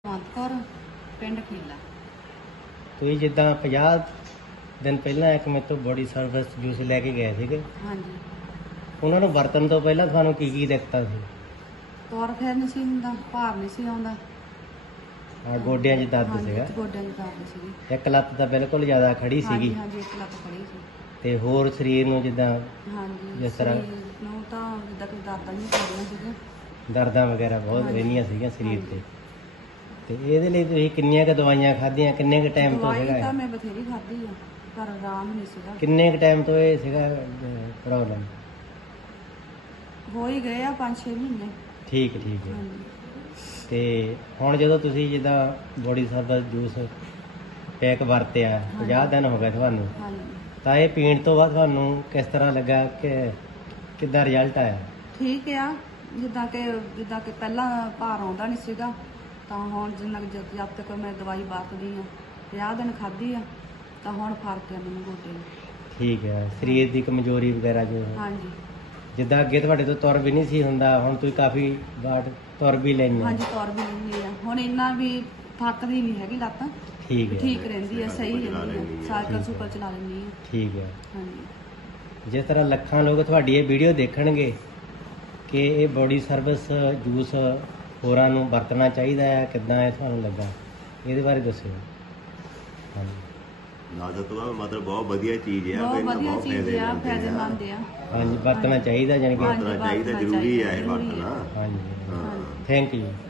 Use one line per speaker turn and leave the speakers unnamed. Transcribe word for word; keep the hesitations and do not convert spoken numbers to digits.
ਕੌਰ ਪਿੰਡ ਖੀਲਾ।
ਤੁਸੀਂ ਜਿੱਦਾਂ ਪੰਜਾਹ ਦਿਨ ਪਹਿਲਾਂ ਇੱਕ ਮੇਰੇ ਤੋਂ ਬੋਡੀ ਸਰਵਿਸ ਜੂਸ ਲੈ ਕੇ ਗਏ ਸੀਗੇ,
ਹਾਂਜੀ,
ਉਹਨਾਂ ਨੂੰ ਵਰਤਣ ਤੋਂ ਪਹਿਲਾਂ ਤੁਹਾਨੂੰ ਕੀ ਕੀ ਦਿੱਕਤਾਂ ਸੀ?
ਤੁਰ ਫਿਰ ਨਹੀਂ ਸੀ ਹੁੰਦਾ, ਭਾਰ ਨਹੀਂ ਸੀ ਆਉਂਦਾ,
ਆ ਗੋਡਿਆਂ 'ਚ ਦਰਦ
ਹਾਂਜੀ,
ਸੀਗਾ,
ਗੋਡਿਆਂ 'ਚ ਦਰਦ ਸੀਗੀ,
ਇੱਕ ਲੱਤ ਤਾਂ ਬਿਲਕੁਲ ਜ਼ਿਆਦਾ ਖੜੀ
ਹਾਂਜੀ
ਸੀਗੀ,
ਹਾਂਜੀ ਇੱਕ ਲੱਤ ਖੜੀ ਸੀ,
ਤੇ ਹੋਰ ਸਰੀਰ ਨੂੰ ਜਿੱਦਾਂ
ਹਾਂਜੀ
ਜਿਸ ਤਰ੍ਹਾਂ
ਸਰੀਰ ਨੂੰ ਤਾਂ ਜਿੱਦਾਂ ਕੋਈ ਦਰਦਾਂ ਨਹੀਂ ਕਰਦੀਆਂ ਸੀਗੀਆਂ।
ਦਰਦਾਂ ਵਗੈਰਾ ਬਹੁਤ
ਹਾਂਜੀ।
ਰਹਿੰਦੀਆਂ ਸੀਗੀਆਂ ਸਰੀਰ
ਹਾਂਜੀ।
ਤੇ ਤੇ ਇਹਦੇ ਲਈ ਤੁਸੀਂ ਕਿੰਨੀਆਂ ਕੁ ਦਵਾਈਆਂ ਖਾਧੀਆਂ, ਕਿੰਨੇ ਕੁ ਟਾਈਮ ਤੋਂ
ਦਵਾਈ
ਸੀਗਾ
ਤਾਂ
ਇਹ?
ਮੈਂ ਬਥੇਰੀ ਖਾਧੀ ਆ ਪਰ ਆਰਾਮ ਨਹੀਂ ਸੀਗਾ।
ਕਿੰਨੇ ਕੁ ਟਾਈਮ ਤੋਂ ਇਹ ਸੀਗਾ ਪ੍ਰੋਬਲਮ?
ਹੋ ਹੀ ਗਏ ਆ ਪੰਜ ਛੇ ਮਹੀਨੇ।
ਠੀਕ ਠੀਕ ਹੈ।
ਹਾਂਜੀ,
ਤੇ ਹੁਣ ਜਦੋਂ ਤੁਸੀਂ ਜਿੱਦਾਂ ਬੋਡੀ ਸਰਵਿਸ ਜੂਸ ਪੈਕ ਵਰਤਿਆ, ਪੰਜਾਹ ਦਿਨ ਹੋ ਗਏ ਤੁਹਾਨੂੰ,
ਹਾਂਜੀ
ਤਾਂ ਇਹ ਪੀਣ ਤੋਂ ਬਾਅਦ ਤੁਹਾਨੂੰ ਕਿਸ ਤਰ੍ਹਾਂ ਲੱਗਾ ਕਿ ਕਿੱਦਾਂ ਰਿਜ਼ਲਟ ਆਇਆ?
ਠੀਕ ਆ, ਜਿੱਦਾਂ ਕਿ ਜਿੱਦਾਂ ਕਿ ਪਹਿਲਾਂ ਭਾਰ ਆਉਂਦਾ ਨਹੀਂ ਸੀਗਾ, ਤਾਂ ਹੁਣ ਜਿੰਨਾ ਕੁ ਜਦ ਜਦ ਤੱਕ ਮੈਂ ਦਵਾਈ ਵਰਤਦੀ ਆ, ਪੰਜਾਹ ਦਿਨ ਖਾਧੀ ਆ, ਤਾਂ ਹੁਣ ਫਰਕ ਆ ਮੈਨੂੰ ਗੋਡੇ ਨੂੰ।
ਠੀਕ ਹੈ। ਸਰੀਰ ਦੀ ਕਮਜ਼ੋਰੀ ਵਗੈਰਾ ਜੋ ਹੈ,
ਹਾਂਜੀ
ਜਿੱਦਾਂ ਅੱਗੇ ਤੁਹਾਡੇ ਤੋਂ ਤੁਰ ਵੀ ਨਹੀਂ ਸੀ ਹੁੰਦਾ, ਹੁਣ ਤੁਸੀਂ ਕਾਫੀ ਵਾਰ ਤੁਰ ਵੀ ਲੈਂਦੇ ਹੋ।
ਹਾਂਜੀ ਤੁਰ ਵੀ ਲੈਂਦੀ ਆ, ਹੁਣ ਇੰਨਾ ਵੀ ਥੱਕਦੀ ਨਹੀਂ ਹੈਗੀ ਲੱਤ,
ਠੀਕ ਹੈ
ਠੀਕ ਰਹਿੰਦੀ ਆ, ਸਹੀ ਰਹਿੰਦੀ ਆ, ਸਾਈਕਲ ਸੁਕਲ ਚਲਾ ਲੈਂਦੀ ਆ।
ਠੀਕ ਹੈ।
ਹਾਂਜੀ
ਜਿਸ ਤਰ੍ਹਾਂ ਲੱਖਾਂ ਲੋਕ ਤੁਹਾਡੀ ਇਹ ਵੀਡੀਓ ਦੇਖਣਗੇ ਕਿ ਇਹ ਬੋਡੀ ਸਰਵਿਸ ਜੂਸ ਹੋਰਾਂ ਨੂੰ ਵਰਤਣਾ ਚਾਹੀਦਾ ਹੈ, ਕਿੱਦਾਂ ਇਹ ਤੁਹਾਨੂੰ ਲੱਗਾ, ਇਹਦੇ ਬਾਰੇ ਦੱਸਿਓ। ਹਾਂਜੀ
ਲਾਜ਼ਤ ਤੋਂ ਮਤਲਬ ਬਹੁਤ ਵਧੀਆ ਚੀਜ਼ ਆ,
ਬਹੁਤ
ਫਿਰ
ਵਧੀਆ
ਬਹੁਤ
ਚੀਜ਼
ਫਾਇਦੇ
ਆ,
ਹੁੰਦੇ
ਫਾਇਦੇਮੰਦ ਆ।
ਹਾਂਜੀ ਵਰਤਣਾ ਚਾਹੀਦਾ ਜਾਣੀ ਕਿ
ਹਾਂਜੀ,
ਵਰਤਣਾ ਚਾਹੀਦਾ,
ਵਰਤਣਾ
ਜ਼ਰੂਰੀ ਆ ਇਹ
ਚਾਹੀਦਾ, ਜ਼ਰੂਰੀ
ਵਰਤਣਾ।
ਹਾਂਜੀ
ਹਾਂ
ਥੈਂਕ ਯੂ।